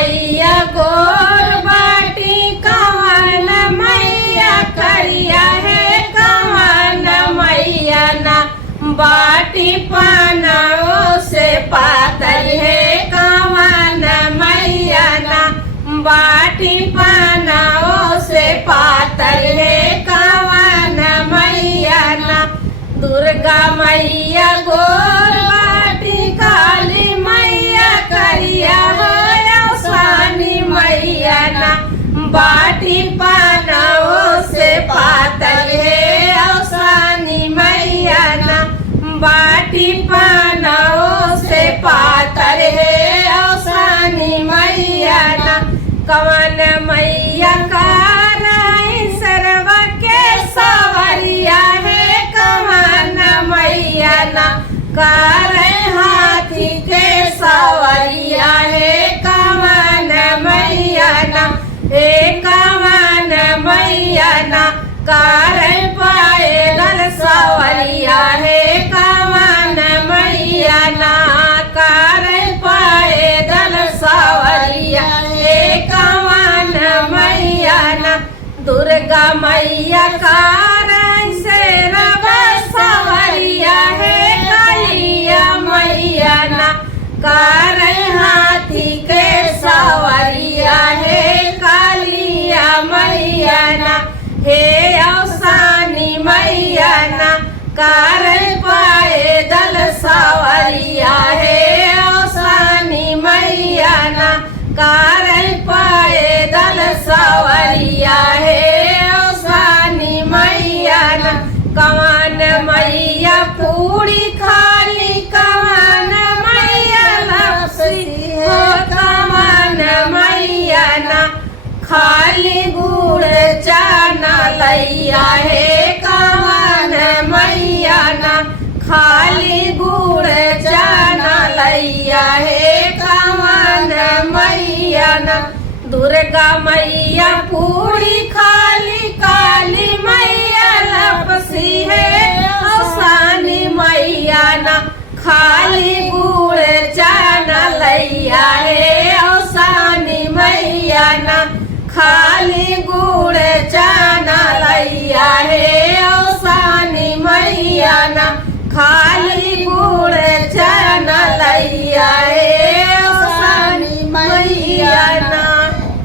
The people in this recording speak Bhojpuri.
मैया गोर बाटी कवन मैया करिया है कवन मैया ना बाटी पानाओ से पातल है कवन मैया ना बाटी पानाओ से पातल है कवन मैया ना दुर्गा मैया गोर बाटी काली मैया करिया हो स्वामी मैया ना बाटी पानाओ से पातल है स्वामी मैया ना बाटी पानाओ से पातल है स्वामी मैया ना कवन मैया का सर्व के सवरिया है कवन मैया ना कार हाथी के सवरिया है कवन मैया ना हे कवन मैया ना कार पाएगल सवरिया है कवन मैया ना कार पाएगल सवरिया है कवन मैया ना दुर्गा मैया कार से रब सवरिया है कालिया मैया ना कार हाथी के सवरिया है कालिया मैया ना हे अवसानी मैया ना कार पाएदल सवरिया है अवसानी मैया ना कार पाएदल सवरिया है अवसानी मैया ना कवन मैया पूरी खाली कवन मैया लपसी हो कवन मैया ना खाली गुड़ चाना लैया है कवन मैया ना खाली गुड़ चाना लैया है कवन मैया ना दुर्गा मैया पूरी खाली काली मैया लपसी है अवसानी मैया ना खाली गुड़ चाना लैया है अवसानी मैया ना खाली गुड़ चा